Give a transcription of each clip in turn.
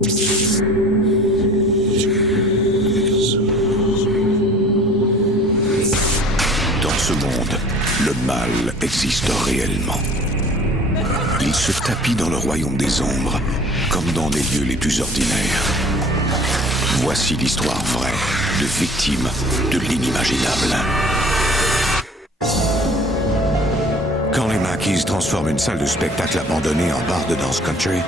Dans ce monde, le mal existe réellement. Il se tapit dans le royaume des ombres, comme dans les lieux les plus ordinaires. Voici l'histoire vraie de victimes de l'inimaginable. Quand les Mackeys transforment une salle de spectacle abandonnée en bar de danse country,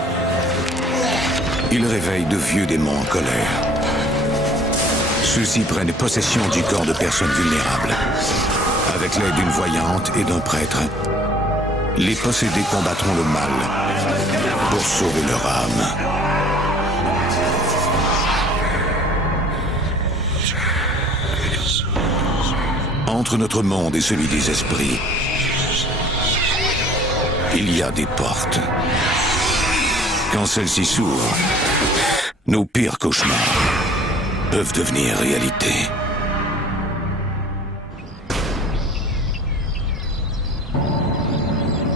ils réveillent de vieux démons en colère. Ceux-ci prennent possession du corps de personnes vulnérables. Avec l'aide d'une voyante et d'un prêtre, les possédés combattront le mal pour sauver leur âme. Entre notre monde et celui des esprits, il y a des portes. Quand celles-ci s'ouvrent, nos pires cauchemars peuvent devenir réalité.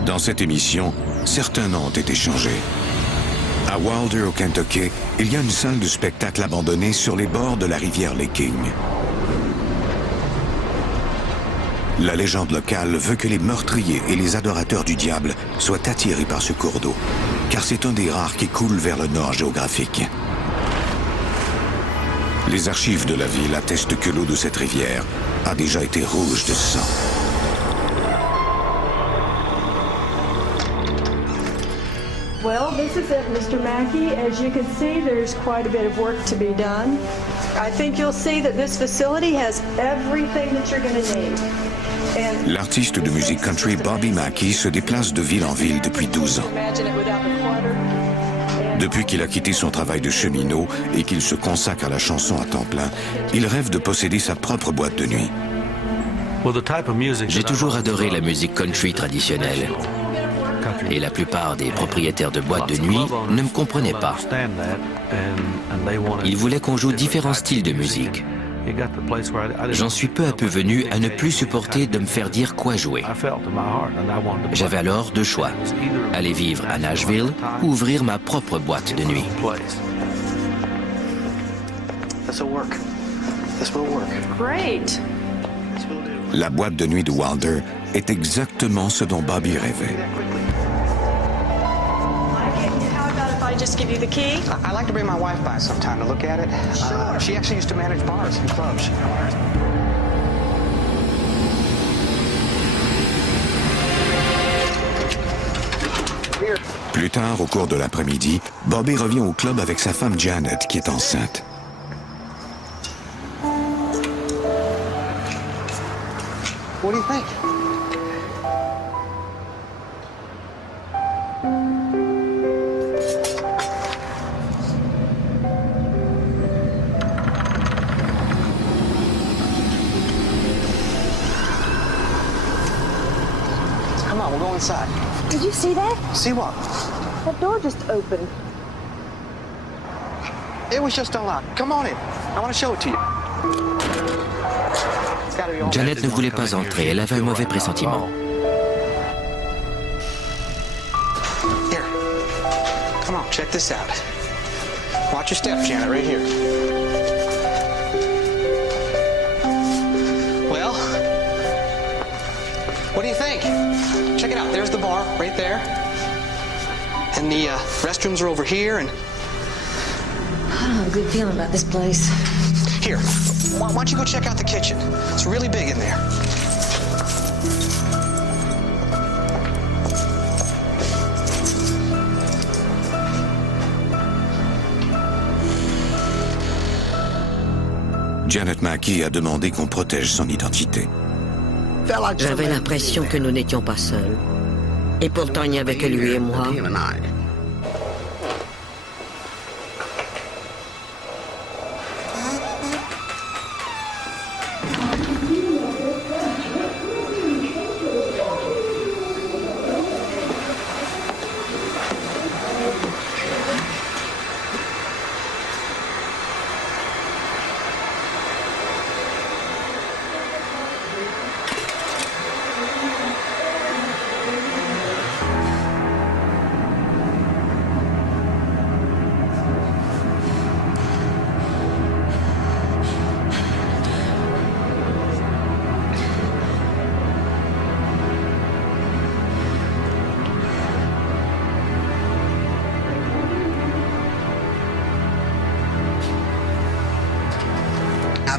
Dans cette émission, certains noms ont été changés. À Wilder, au Kentucky, il y a une salle de spectacle abandonnée sur les bords de la rivière Licking. La légende locale veut que les meurtriers et les adorateurs du diable soient attirés par ce cours d'eau, car c'est un des rares qui coule vers le nord géographique. Les archives de la ville attestent que l'eau de cette rivière a déjà été rouge de sang. Well, this is it, Mr. Mackey. As you can see, there's quite a bit of work to be done. I think you'll see that this facility has everything that you're going to need. L'artiste de musique country Bobby Mackey se déplace de ville en ville depuis 12 ans. Depuis qu'il a quitté son travail de cheminot et qu'il se consacre à la chanson à temps plein, il rêve de posséder sa propre boîte de nuit. J'ai toujours adoré la musique country traditionnelle. Et la plupart des propriétaires de boîtes de nuit ne me comprenaient pas. Ils voulaient qu'on joue différents styles de musique. J'en suis peu à peu venu à ne plus supporter de me faire dire quoi jouer. J'avais alors deux choix, aller vivre à Nashville ou ouvrir ma propre boîte de nuit. La boîte de nuit de Wilder est exactement ce dont Bobby rêvait. Just give you the key? I like to bring my wife by sometime to look at it. Sure. She actually used to manage bars and clubs. Plus tard, au cours de l'après-midi, Bobby revient au club avec sa femme Janet, qui est enceinte. What do you think? Come on, we'll go inside. Did you see that? See what? That door just opened. It was just unlocked. Come on in. I want to show it to you. Janet ne voulait pas entrer, elle avait un mauvais pressentiment. Here. Come on, check this out. Watch your step, Janet, right here. Well, what do you think? Check it out. There's the bar right there. And the restrooms are over here. And I don't have a good feeling about this place. here, why don't you go check out the kitchen? It's really big in there. Janet Mackey a demandé qu'on protège son identité. J'avais l'impression que nous n'étions pas seuls. Et pourtant, il n'y avait que lui et moi.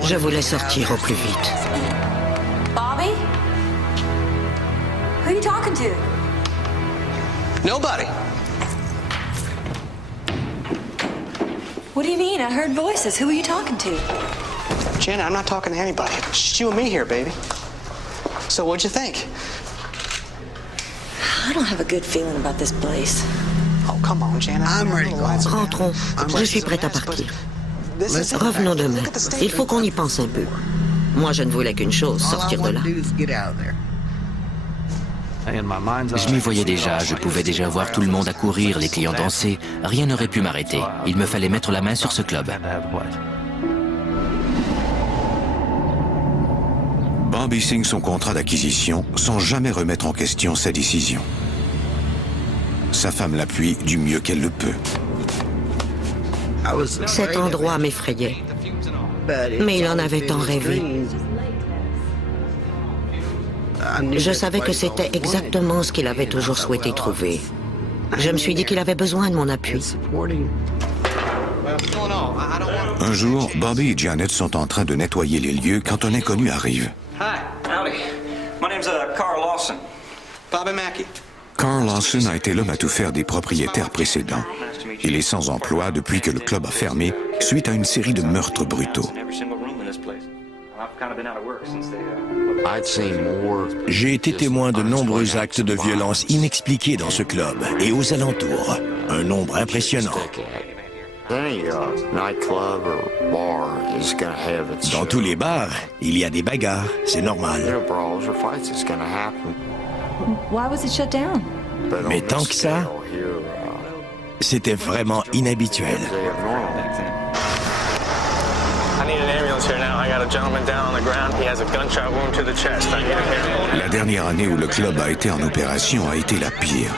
Je voulais sortir au plus vite. Bobby? Who are you talking to? Nobody. What do you mean? I heard voices. Who are you talking to? Janet, I'm not talking to anybody. It's just you and me here, baby. So what'd you think? I don't have a good feeling about this place. Oh, come on, Janet. Rentrons. Je suis prête à partir. Revenons demain. Il faut qu'on y pense un peu. Moi, je ne voulais qu'une chose, sortir de là. Je m'y voyais déjà, je pouvais déjà voir tout le monde accourir, les clients danser. Rien n'aurait pu m'arrêter. Il me fallait mettre la main sur ce club. Bobby signe son contrat d'acquisition sans jamais remettre en question sa décision. Sa femme l'appuie du mieux qu'elle le peut. Cet endroit m'effrayait. Mais il en avait tant rêvé. Je savais que c'était exactement ce qu'il avait toujours souhaité trouver. Je me suis dit qu'il avait besoin de mon appui. Un jour, Bobby et Janet sont en train de nettoyer les lieux quand un inconnu arrive. Hi, howdy. My name's Carl Lawson. Bobby Mackey. Carl Lawson a été l'homme à tout faire des propriétaires précédents. Il est sans emploi depuis que le club a fermé suite à une série de meurtres brutaux. J'ai été témoin de nombreux actes de violence inexpliqués dans ce club et aux alentours. Un nombre impressionnant. Dans tous les bars, il y a des bagarres, c'est normal. Why was it shut down? Mais tant que ça, c'était vraiment inhabituel. La dernière année où le club a été en opération a été la pire.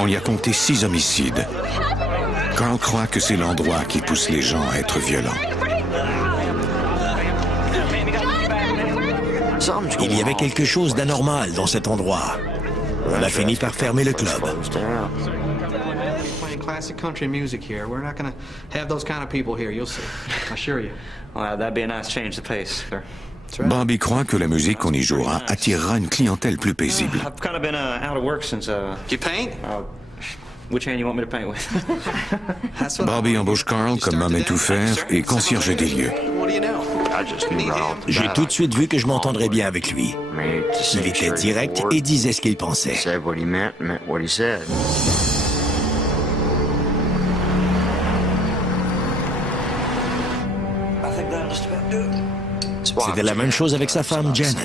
On y a compté 6 homicides. Carl croit que c'est l'endroit qui pousse les gens à être violents. Il y avait quelque chose d'anormal dans cet endroit. On a fini par fermer le club. Classic country music here. We're not going to have those kind of people here. You'll see. I assure you. Well, that'd be a nice change of pace, sir. Bobby croit que la musique qu'on y jouera attirera une clientèle plus paisible. I've kind of been out of work since. You paint? Which hand you want me to paint with? Bobby embauche Carl comme homme à tout faire et concierge des lieux. What do you know? J'ai tout de suite vu que je m'entendrais bien avec lui. Il était direct et disait ce qu'il pensait. C'était la même chose avec sa femme, Janet.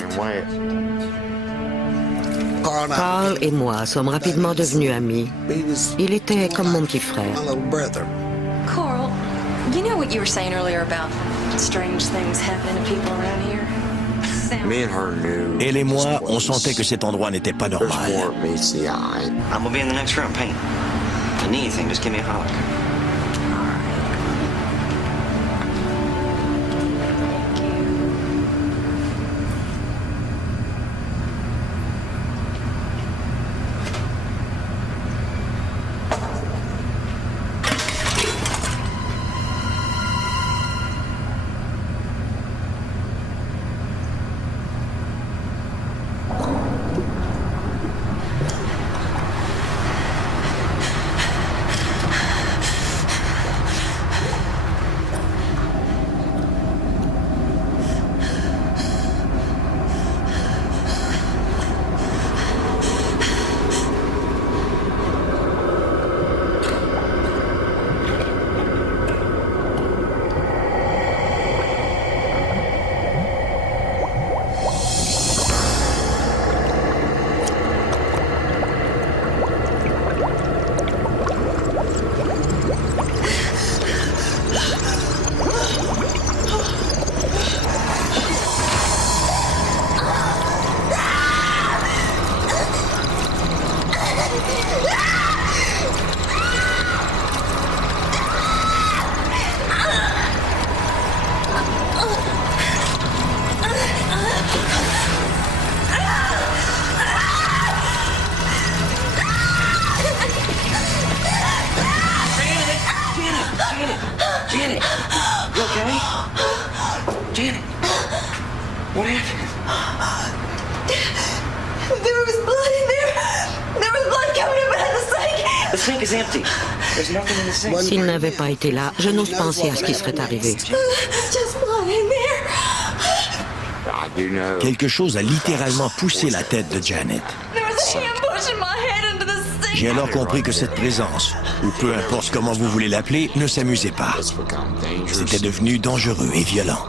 Carl et moi sommes rapidement devenus amis. Il était comme mon petit frère. Carl, you know what you were saying earlier about strange things happening to people around here? Elle et moi, on sentait que cet endroit n'était pas normal. I'm gonna be in the next room painting. If you need anything, just give me a holler. Janet, you okay? What happened? There was blood in there. There was blood coming up out of the sink. The sink is empty. There's nothing in the sink. S'il n'avait pas été là, je n'ose penser à ce qui serait arrivé. It's just blood in there. Quelque chose a littéralement poussé la tête de Janet. There was a hand pushing my head into the sink. J'ai alors compris que cette présence, ou peu importe comment vous voulez l'appeler, ne s'amusait pas. C'était devenu dangereux et violent.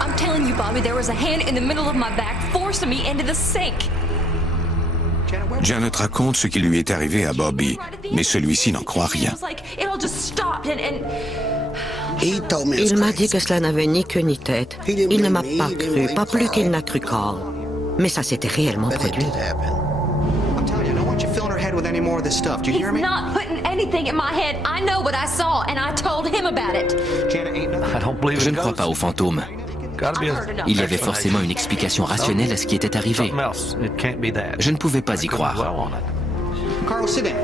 I'm telling you, Bobby, there was a hand in the middle of my back forcing me into the sink. Janet raconte ce qui lui est arrivé à Bobby, mais celui-ci n'en croit rien. Il m'a dit que cela n'avait ni queue ni tête. Il ne m'a pas cru, pas plus qu'il n'a cru Carl. Mais ça s'était réellement produit. I'm telling you, I don't want you filling her head with any more of this stuff. Do you hear me? He's not putting anything in my head. I know what I saw, and I told him about it. Janet, ain't nothing. Je ne crois pas aux fantômes. Il y avait forcément une explication rationnelle à ce qui était arrivé. Je ne pouvais pas y croire. Carl, sit down.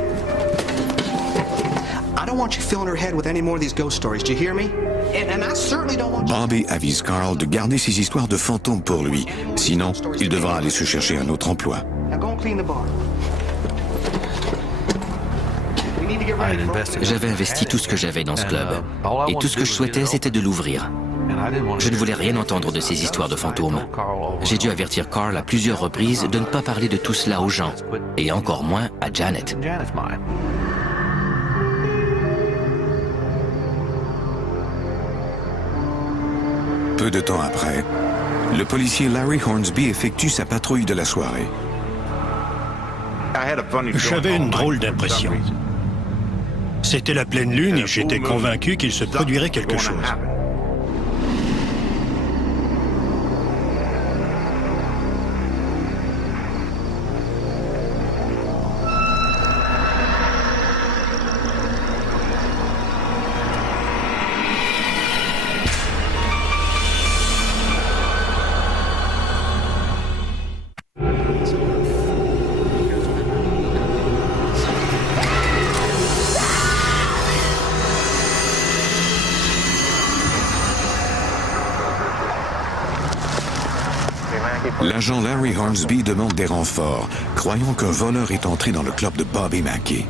I don't want you filling her head with any more of these ghost stories. Do you hear me? And I certainly don't want you... Bobby avise Carl de garder ses histoires de fantômes pour lui. Sinon, il devra aller se chercher un autre emploi. Now go and clean the bar. We need to get ready for... J'avais investi tout ce que j'avais dans ce club. Et tout ce que je souhaitais, c'était de l'ouvrir. Je ne voulais rien entendre de ces histoires de fantômes. J'ai dû avertir Carl à plusieurs reprises de ne pas parler de tout cela aux gens, et encore moins à Janet. Peu de temps après, le policier Larry Hornsby effectue sa patrouille de la soirée. J'avais une drôle d'impression. C'était la pleine lune et j'étais convaincu qu'il se produirait quelque chose. L'agent Larry Hornsby demande des renforts, croyant qu'un voleur est entré dans le club de Bobby Mackey.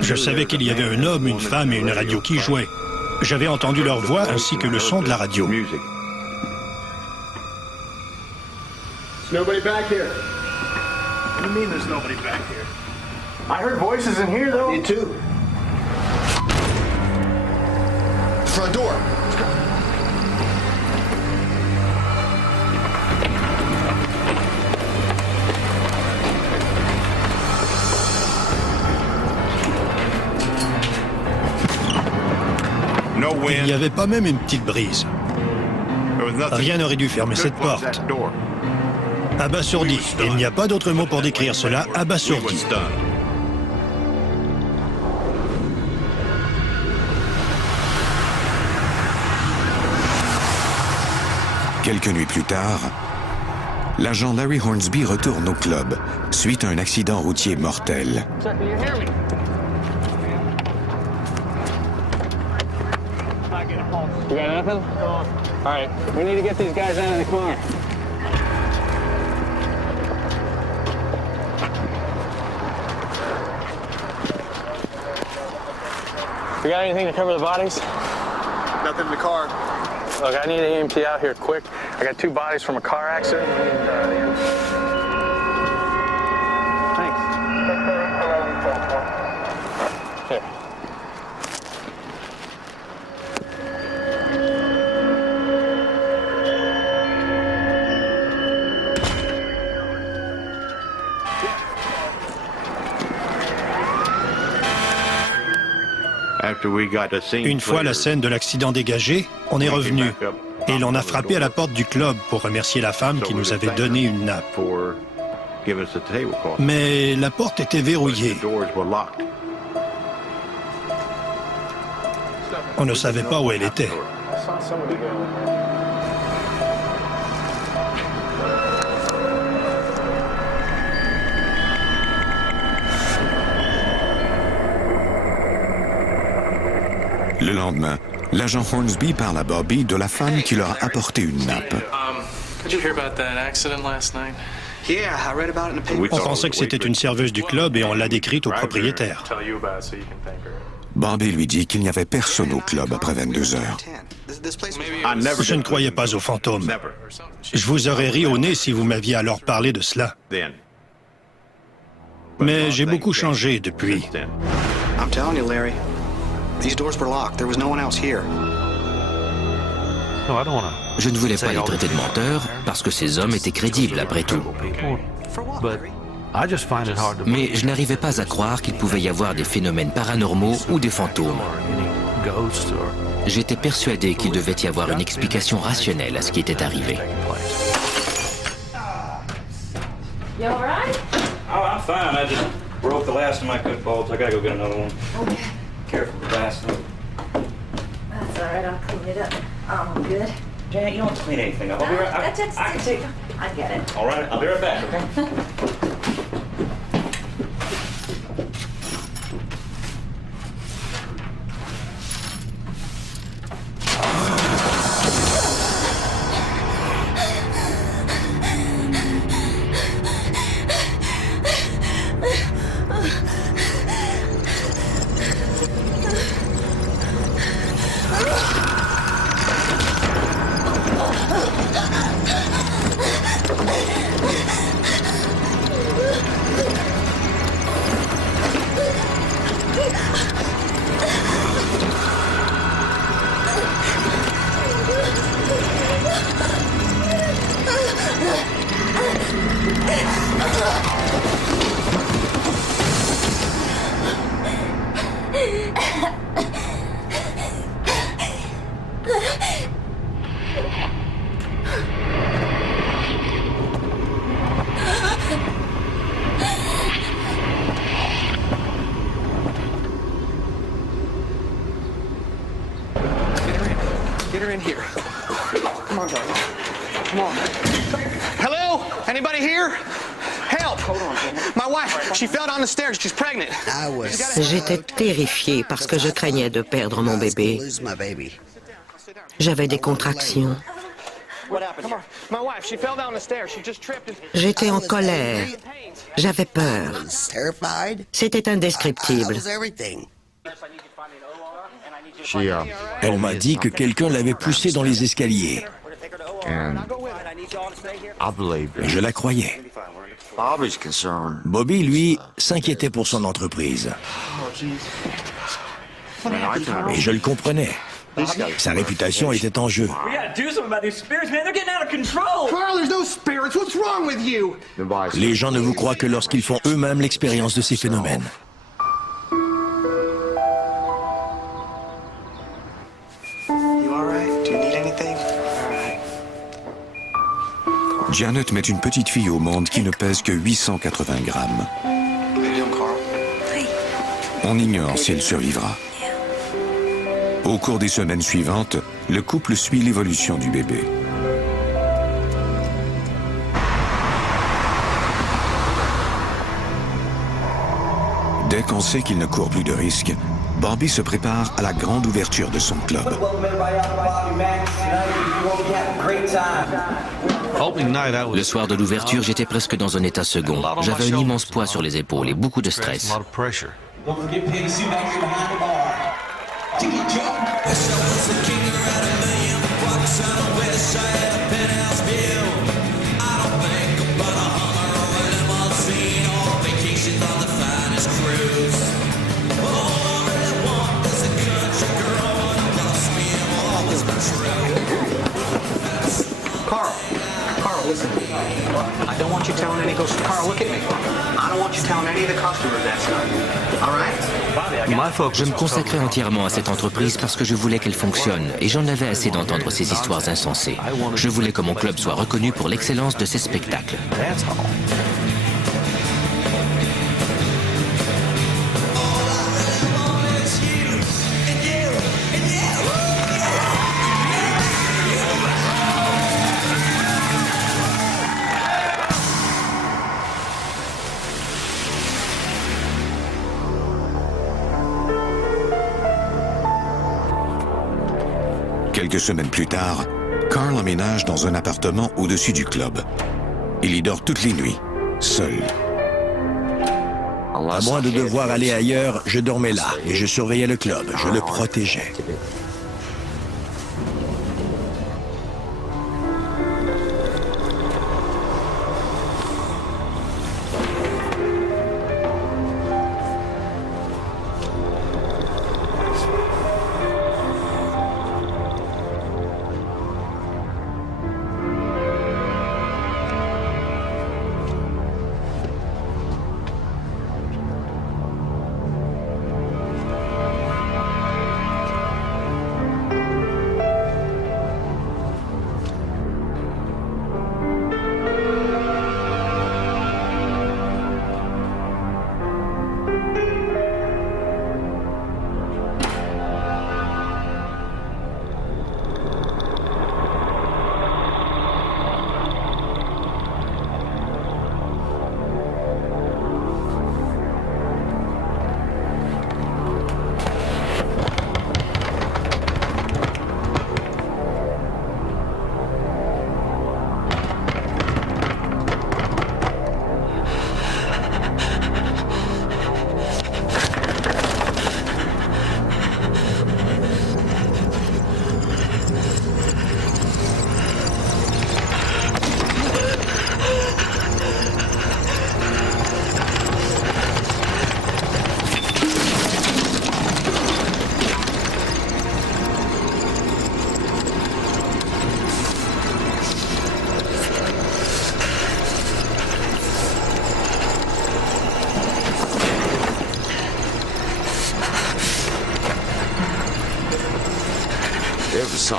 Je savais qu'il y avait un homme, une femme et une radio qui jouaient. J'avais entendu leur voix ainsi que le son de la radio. Nobody back here. What do you mean there's nobody back here? I heard voices in here, though. Me too. Front door. Let's go. Il n'y avait pas même une petite brise. Rien n'aurait dû fermer cette porte. Abasourdi. Il n'y a pas d'autre mot pour décrire cela. Abasourdi. Quelques nuits plus tard, l'agent Larry Hornsby retourne au club suite à un accident routier mortel. You got nothing? All right, we need to get these guys out of the car. We got anything to cover the bodies? Nothing in the car. Look, I need an EMT out here quick. I got 2 bodies from a car accident. We need, Thanks. Here. Une fois la scène de l'accident dégagée, on est revenu et l'on a frappé à la porte du club pour remercier la femme qui nous avait donné une nappe. Mais la porte était verrouillée. On ne savait pas où elle était. Le lendemain, l'agent Hornsby parle à Bobby de la femme qui leur a apporté une nappe. On pensait que c'était une serveuse du club et on l'a décrite au propriétaire. Bobby lui dit qu'il n'y avait personne au club après 22 heures. Je ne croyais pas aux fantômes. Je vous aurais ri au nez si vous m'aviez alors parlé de cela. Mais j'ai beaucoup changé depuis. I'm telling you, Larry. These doors were locked. There was no one else here. Je ne voulais pas les traiter de menteurs parce que ces hommes étaient crédibles après tout. Mais je n'arrivais pas à croire qu'il pouvait y avoir des phénomènes paranormaux ou des fantômes. J'étais persuadé qu'il devait y avoir une explication rationnelle à ce qui était arrivé. You all right? Oh, I'm fine. I just broke the last of my good bulbs. I gotta go get another one. Okay. Careful with the last one. That's all right. I'll clean it up. I'm good. Janet, you don't have to clean anything up. I'll be right. I can take. I get it. All right, I'll be right back. Okay. Get her in here. Come on, darling. Come on. Hello? Anybody here? Help! My wife, she fell down the stairs. She's pregnant. J'étais terrifiée parce que je craignais de perdre mon bébé. J'avais des contractions. J'étais en colère. J'avais peur. C'était indescriptible. Elle m'a dit que quelqu'un l'avait poussée dans les escaliers. Et je la croyais. Bobby, lui, s'inquiétait pour son entreprise. Et je le comprenais. Sa réputation était en jeu. Les gens ne vous croient que lorsqu'ils font eux-mêmes l'expérience de ces phénomènes. Janet met une petite fille au monde qui ne pèse que 880 grammes. On ignore si elle survivra. Au cours des semaines suivantes, le couple suit l'évolution du bébé. Dès qu'on sait qu'il ne court plus de risques, Bobby se prépare à la grande ouverture de son club. Le soir de l'ouverture, j'étais presque dans un état second. J'avais un immense poids sur les épaules et beaucoup de stress. Carl, listen. I don't want you telling any ghosts. Carl, look at me. I don't want you telling any of the customers that stuff. All right? Je me consacrais entièrement à cette entreprise parce que je voulais qu'elle fonctionne et j'en avais assez d'entendre ces histoires insensées. Je voulais que mon club soit reconnu pour l'excellence de ses spectacles. Quelques semaines plus tard, Carl emménage dans un appartement au-dessus du club. Il y dort toutes les nuits, seul. À moins de devoir aller ailleurs, je dormais là et je surveillais le club. Je le protégeais.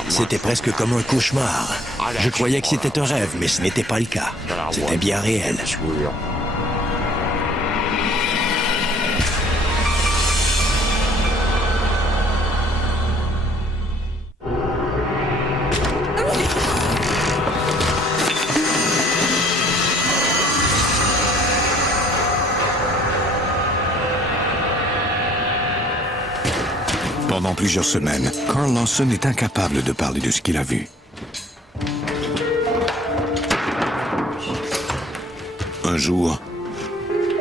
C'était presque comme un cauchemar. Je croyais que c'était un rêve, mais ce n'était pas le cas. C'était bien réel. Pendant plusieurs semaines, Carl Lawson est incapable de parler de ce qu'il a vu. Un jour,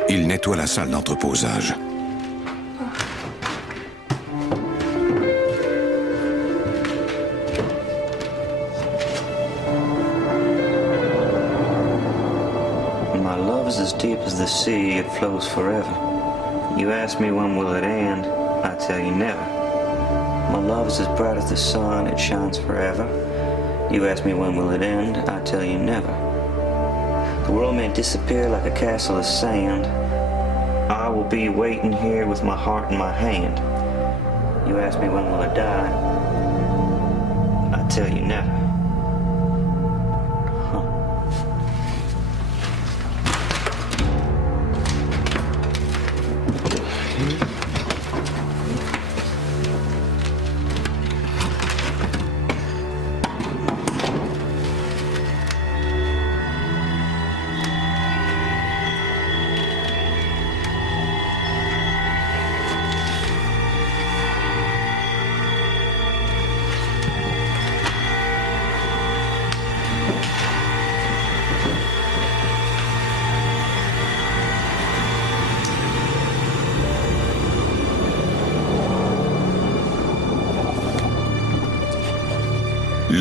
il nettoie la salle d'entreposage. My love is as deep as the sea, it flows forever. You ask me when will it end, I tell you never. My love is as bright as the sun, it shines forever. You ask me when will it end, I tell you never. The world may disappear like a castle of sand. I will be waiting here with my heart in my hand. You ask me when will I die, I tell you never.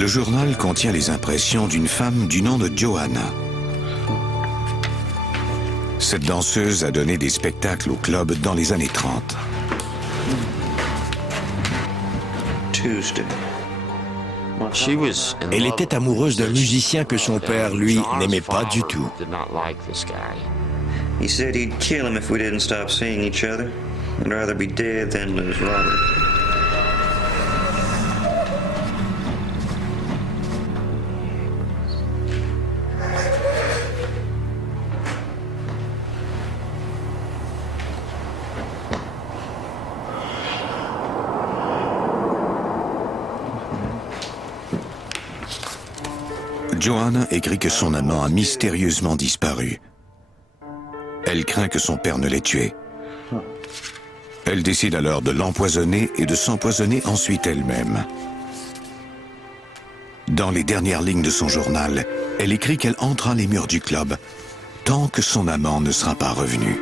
Le journal contient les impressions d'une femme du nom de Joanna. Cette danseuse a donné des spectacles au club dans les années 30. Elle était amoureuse d'un musicien que son père, lui, n'aimait pas du tout. He said he'd kill him if we didn't stop seeing each other. I'd rather be dead than lose Robert. Joanna écrit que son amant a mystérieusement disparu. Elle craint que son père ne l'ait tué. Elle décide alors de l'empoisonner et de s'empoisonner ensuite elle-même. Dans les dernières lignes de son journal, elle écrit qu'elle hantera les murs du club tant que son amant ne sera pas revenu.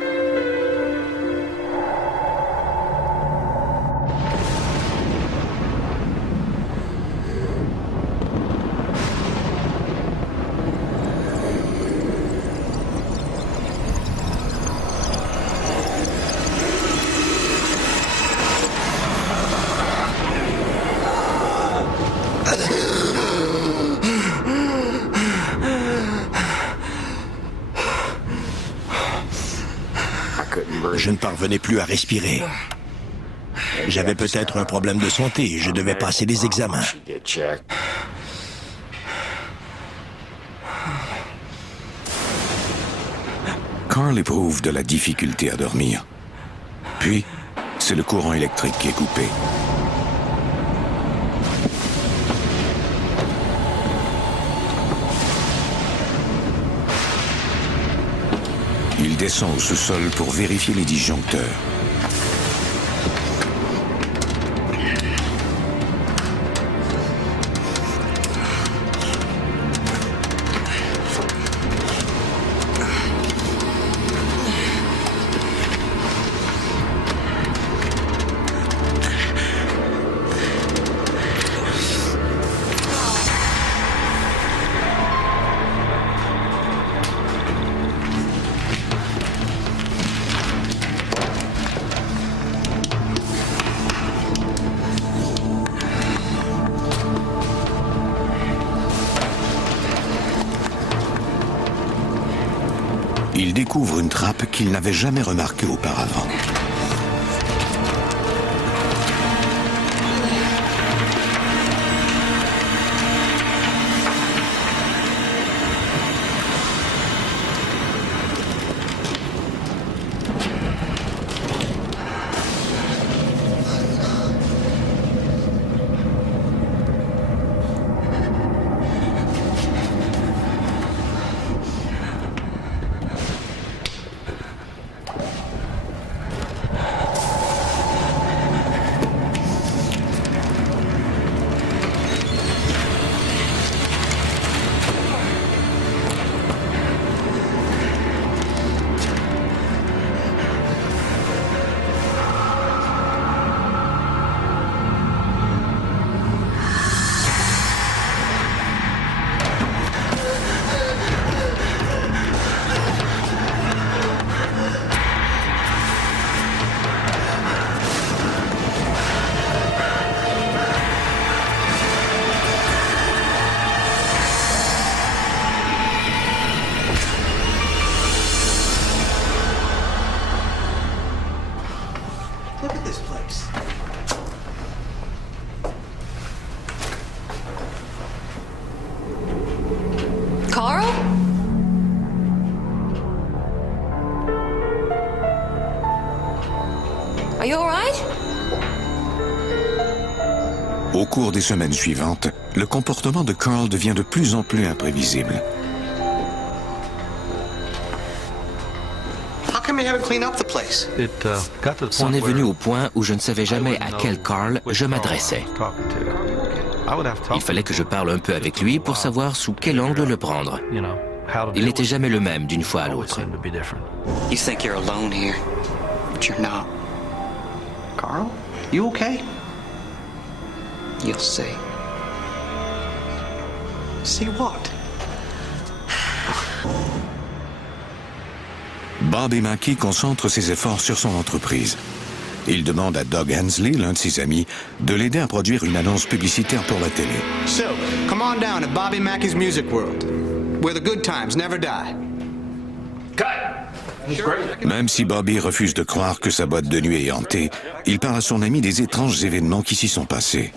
Je ne parvenais plus à respirer. J'avais peut-être un problème de santé et je devais passer des examens. Carl éprouve de la difficulté à dormir. Puis, c'est le courant électrique qui est coupé. Il descend au sous-sol pour vérifier les disjoncteurs. Il découvre une trappe qu'il n'avait jamais remarquée auparavant. Carl? Are you all right? Au cours des semaines suivantes, le comportement de Carl devient de plus en plus imprévisible. C'en est venu au point où je ne savais jamais à quel Carl je m'adressais. Il fallait que je parle un peu avec lui pour savoir sous quel angle le prendre. Il n'était jamais le même d'une fois à l'autre. You think you're alone here, but you're not. Carl, you okay? You'll see. See what? Bob et Mackie concentrent ses efforts sur son entreprise. Il demande à Doug Hensley, l'un de ses amis, de l'aider à produire une annonce publicitaire pour la télé. So, come on down to Bobby Mackey's Music World, where the good times never die. Même si Bobby refuse de croire que sa boîte de nuit est hantée, il parle à son ami des étranges événements qui s'y sont passés.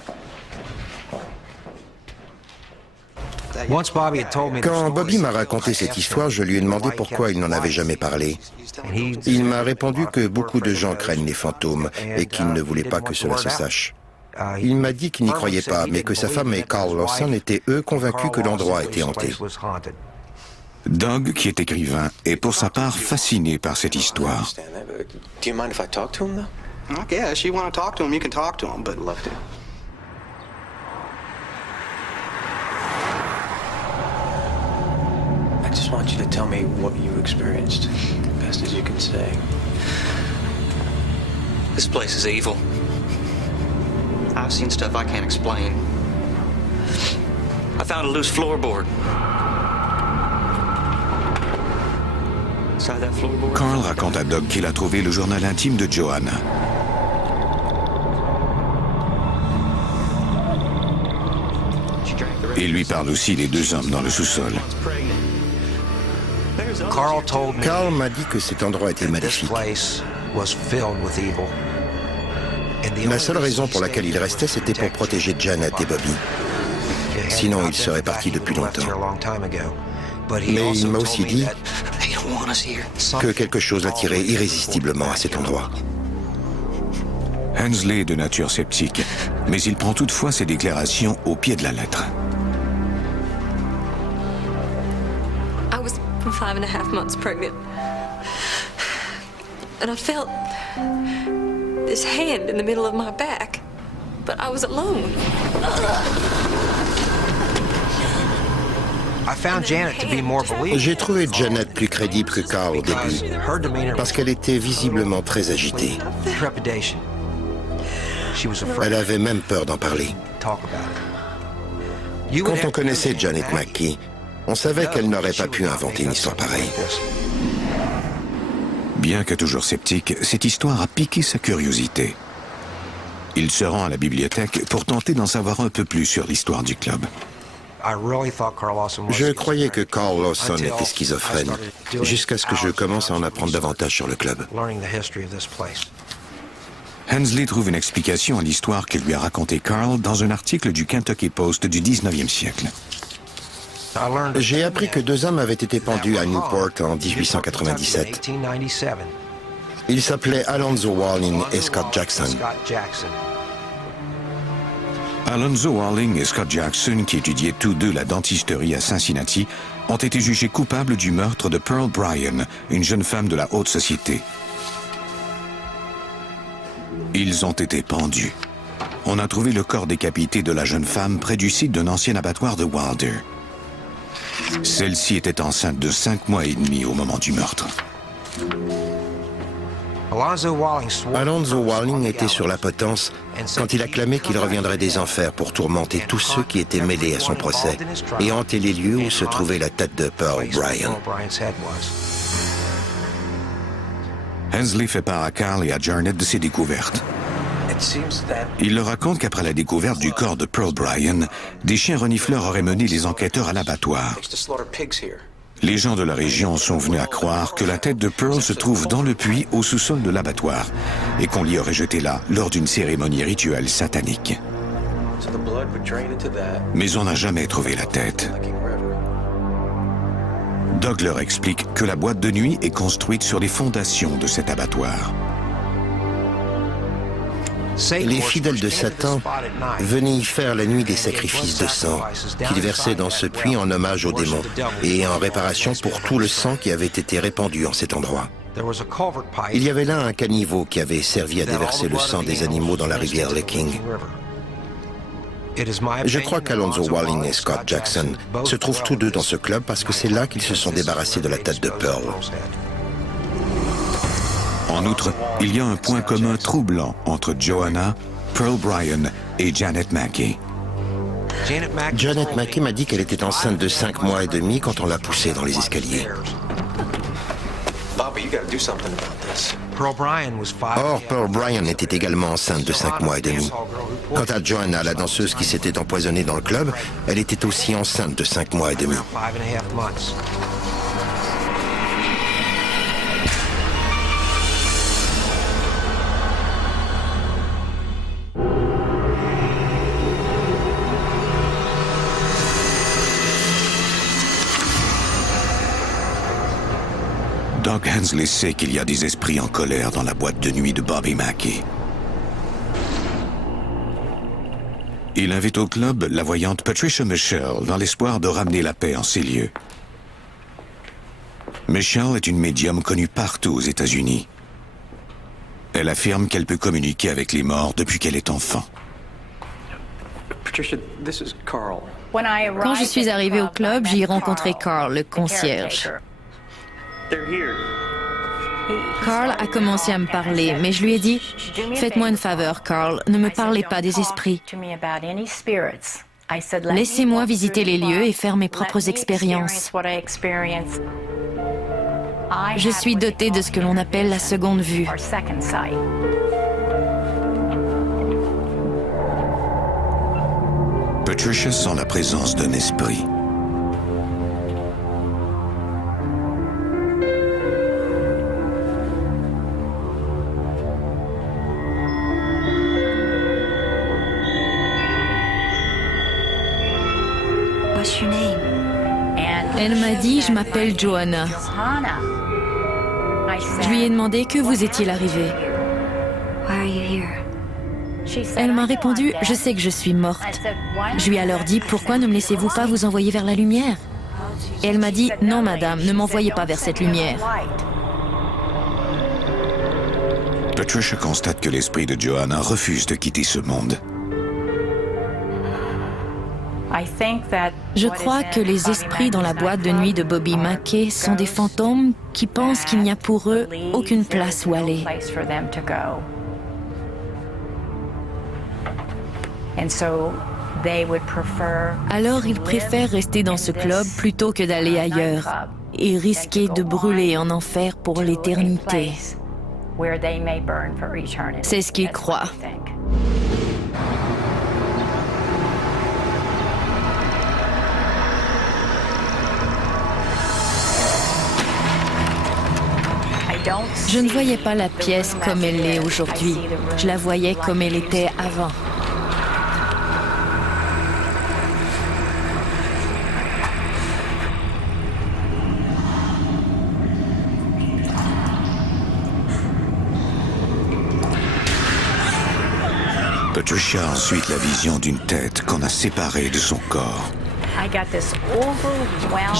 Quand Bobby m'a raconté cette histoire, je lui ai demandé pourquoi il n'en avait jamais parlé. Il m'a répondu que beaucoup de gens craignent les fantômes et qu'il ne voulait pas que cela se sache. Il m'a dit qu'il n'y croyait pas, mais que sa femme et Carl Lawson étaient eux convaincus que l'endroit était hanté. Doug, qui est écrivain, est pour sa part fasciné par cette histoire. Do you mind if I talk to him, though? Okay, if you want to talk to him, you can talk to him, but love to. I just want you to tell me what you experienced, best as you can say. This place is evil. I've seen stuff I can't explain. I found a loose floorboard. Carl raconte à Doug qu'il a trouvé le journal intime de Joanna. Il lui parle aussi des deux hommes dans le sous-sol. Carl m'a dit que cet endroit était maléfique. La seule raison pour laquelle il restait, c'était pour protéger Janet et Bobby. Sinon, il serait parti depuis longtemps. Mais il m'a aussi dit que quelque chose l'attirait irrésistiblement à cet endroit. Hensley est de nature sceptique, mais il prend toutefois ses déclarations au pied de la lettre. I was 5.5 months pregnant. And I felt this hand in the middle of my back. But I was alone. J'ai trouvé Janet plus crédible que Carl au début, parce qu'elle était visiblement très agitée. Elle avait même peur d'en parler. Quand on connaissait Janet Mackey, on savait qu'elle n'aurait pas pu inventer une histoire pareille. Bien que toujours sceptique, cette histoire a piqué sa curiosité. Il se rend à la bibliothèque pour tenter d'en savoir un peu plus sur l'histoire du club. Je croyais que Carl Lawson était schizophrène, jusqu'à ce que je commence à en apprendre davantage sur le club. Hensley trouve une explication à l'histoire que lui a racontée Carl dans un article du Kentucky Post du 19e siècle. J'ai appris que deux hommes avaient été pendus à Newport en 1897. Ils s'appelaient Alonzo Walling et Scott Jackson. Alonzo Walling et Scott Jackson, qui étudiaient tous deux la dentisterie à Cincinnati, ont été jugés coupables du meurtre de Pearl Bryan, une jeune femme de la haute société. Ils ont été pendus. On a trouvé le corps décapité de la jeune femme près du site d'un ancien abattoir de Wilder. Celle-ci était enceinte de 5 mois et demi au moment du meurtre. Alonzo Walling était sur la potence quand il a clamé qu'il reviendrait des enfers pour tourmenter tous ceux qui étaient mêlés à son procès et hanter les lieux où se trouvait la tête de Pearl Bryan. Hensley fait part à Carl et à Janet de ses découvertes. Il leur raconte qu'après la découverte du corps de Pearl Bryan, des chiens renifleurs auraient mené les enquêteurs à l'abattoir. Les gens de la région sont venus à croire que la tête de Pearl se trouve dans le puits au sous-sol de l'abattoir et qu'on l'y aurait jetée là lors d'une cérémonie rituelle satanique. Mais on n'a jamais trouvé la tête. Doug leur explique que la boîte de nuit est construite sur les fondations de cet abattoir. Les fidèles de Satan venaient y faire la nuit des sacrifices de sang qu'ils versaient dans ce puits en hommage aux démons et en réparation pour tout le sang qui avait été répandu en cet endroit. Il y avait là un caniveau qui avait servi à déverser le sang des animaux dans la rivière Licking. Je crois qu'Alonzo Walling et Scott Jackson se trouvent tous deux dans ce club parce que c'est là qu'ils se sont débarrassés de la tête de Pearl. En outre, il y a un point commun troublant entre Joanna, Pearl Bryan et Janet Mackey. Janet Mackey m'a dit qu'elle était enceinte de 5 mois et demi quand on l'a poussée dans les escaliers. Or, Pearl Bryan était également enceinte de 5 mois et demi. Quant à Joanna, la danseuse qui s'était empoisonnée dans le club, elle était aussi enceinte de 5 mois et demi. Doug Hensley sait qu'il y a des esprits en colère dans la boîte de nuit de Bobby Mackey. Il invite au club la voyante Patricia Michelle dans l'espoir de ramener la paix en ces lieux. Michelle est une médium connue partout aux États-Unis. Elle affirme qu'elle peut communiquer avec les morts depuis qu'elle est enfant. Patricia, this is Carl. Quand je suis arrivée au club, j'y ai rencontré Carl, le concierge. Carl a commencé à me parler, mais je lui ai dit « Faites-moi une faveur, Carl, ne me parlez pas des esprits. Laissez-moi visiter les lieux et faire mes propres expériences. Je suis dotée de ce que l'on appelle la seconde vue. » Patricia sent la présence d'un esprit. Elle m'a dit, je m'appelle Joanna. Je lui ai demandé que vous étiez arrivée. Elle m'a répondu, je sais que je suis morte. Je lui ai alors dit, pourquoi ne me laissez-vous pas vous envoyer vers la lumière? Et elle m'a dit, non madame, ne m'envoyez pas vers cette lumière. Patricia constate que l'esprit de Joanna refuse de quitter ce monde. Je crois que les esprits dans la boîte de nuit de Bobby Mackey sont des fantômes qui pensent qu'il n'y a pour eux aucune place où aller. Alors ils préfèrent rester dans ce club plutôt que d'aller ailleurs et risquer de brûler en enfer pour l'éternité. C'est ce qu'ils croient. Je ne voyais pas la pièce comme elle l'est aujourd'hui. Je la voyais comme elle était avant. Patricia a ensuite la vision d'une tête qu'on a séparée de son corps.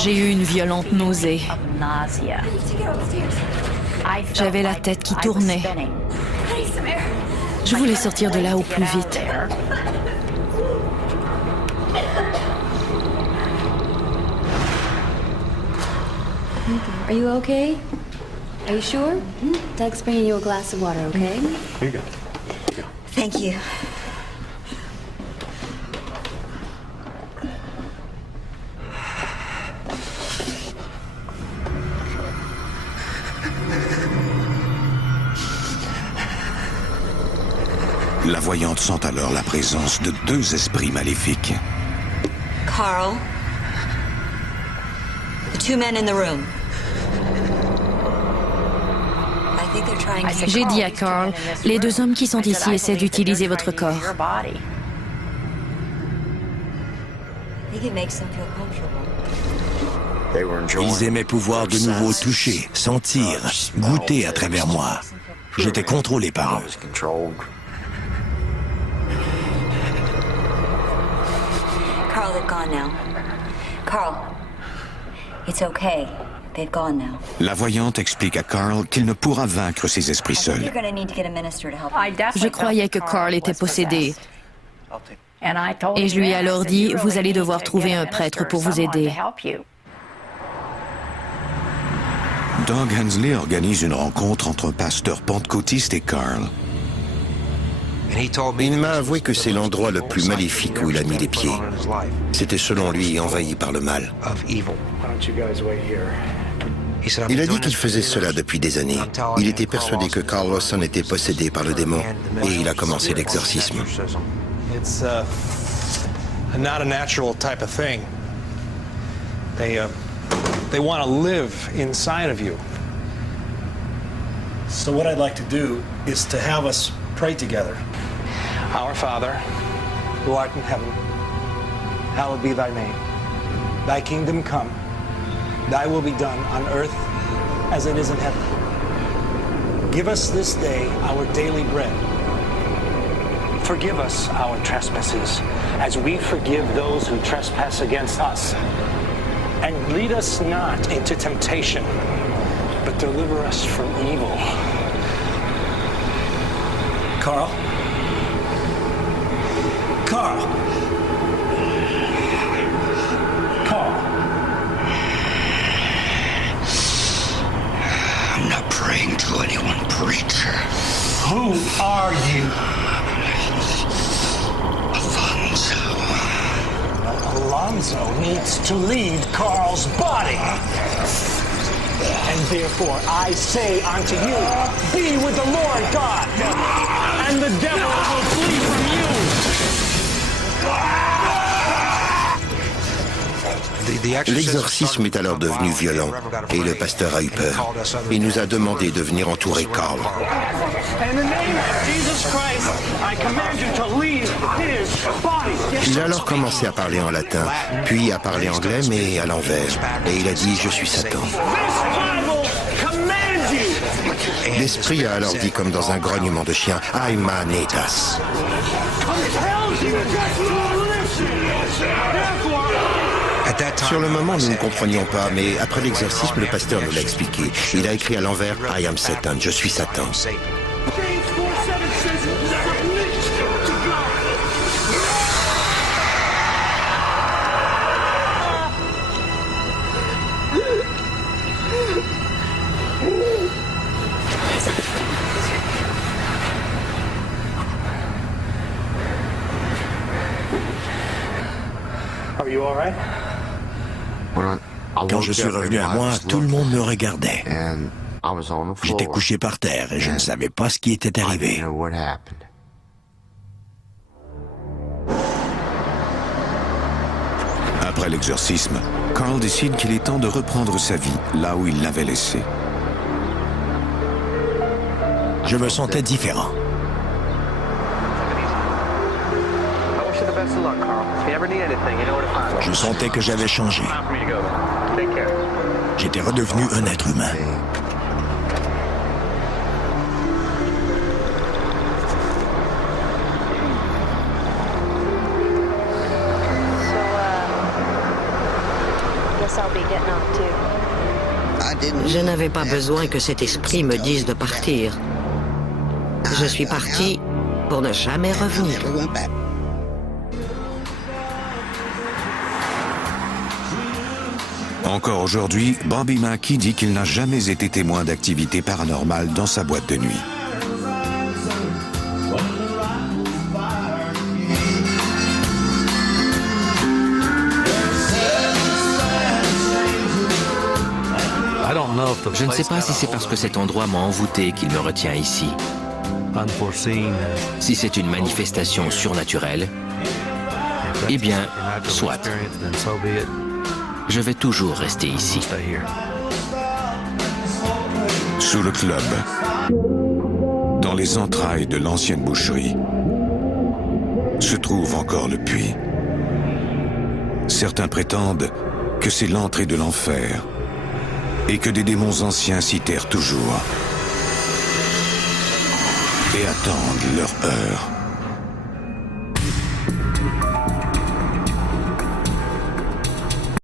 J'ai eu une violente nausée. J'avais la tête qui tournait. Je voulais sortir de là au plus vite. Are you okay? Are you sure? Doug's bringing you a glass of water, okay? Here you go. Thank you. La voyante sent alors la présence de deux esprits maléfiques. Carl, the two men in the room. J'ai dit à Carl, les deux hommes qui sont ici essaient d'utiliser votre corps. Ils aimaient pouvoir de nouveau toucher, sentir, goûter à travers moi. J'étais contrôlé par eux. Carl, they've gone now. Carl, it's okay. They've gone now. La voyante explique à Carl qu'il ne pourra vaincre ses esprits seuls. You're gonna need to get a minister to help. Je croyais que Carl était possédé. Et je lui ai alors dit, vous allez devoir trouver un prêtre pour vous aider. Doug Hensley organise une rencontre entre un pasteur pentecôtiste et Carl. Il m'a avoué que c'est l'endroit le plus maléfique où il a mis les pieds. C'était selon lui envahi par le mal. Il a dit qu'il faisait cela depuis des années. Il était persuadé que Carl Lawson était possédé par le démon et il a commencé l'exorcisme. It's not a natural type of thing. They want to live inside of you. So what I'd like to do is to have us pray together. Our Father, who art in heaven, hallowed be thy name. Thy kingdom come. Thy will be done on earth as it is in heaven. Give us this day our daily bread. Forgive us our trespasses, as we forgive those who trespass against us. And lead us not into temptation, but deliver us from evil. Carl? Carl? Carl? I'm not praying to anyone, preacher. Who are you? Alonzo needs to lead Carl's body. And therefore I say unto you, be with the Lord God, and the devil will flee from you. L'exorcisme est alors devenu violent et le pasteur a eu peur. Il nous a demandé de venir entourer Carl. Il a alors commencé à parler en latin, puis à parler anglais, mais à l'envers. Et il a dit « Je suis Satan ». L'esprit a alors dit comme dans un grognement de chien « Aima netas ». Sur le moment, nous ne comprenions pas, mais après l'exorcisme, le pasteur nous l'a expliqué. Il a écrit à l'envers « I am Satan », « Je suis Satan ». Are you all right? Quand je suis revenu à moi, tout le monde me regardait. J'étais couché par terre et je ne savais pas ce qui était arrivé. Après l'exorcisme, Carl décide qu'il est temps de reprendre sa vie là où il l'avait laissée. Je me sentais différent. Je sentais que j'avais changé. J'étais redevenu un être humain. Je n'avais pas besoin que cet esprit me dise de partir. Je suis parti pour ne jamais revenir. Encore aujourd'hui, Bobby Mackey dit qu'il n'a jamais été témoin d'activités paranormales dans sa boîte de nuit. Je ne sais pas si c'est parce que cet endroit m'a envoûté qu'il me retient ici. Si c'est une manifestation surnaturelle, eh bien, soit. Je vais toujours rester ici. Sous le club, dans les entrailles de l'ancienne boucherie, se trouve encore le puits. Certains prétendent que c'est l'entrée de l'enfer et que des démons anciens s'y terrent toujours et attendent leur heure.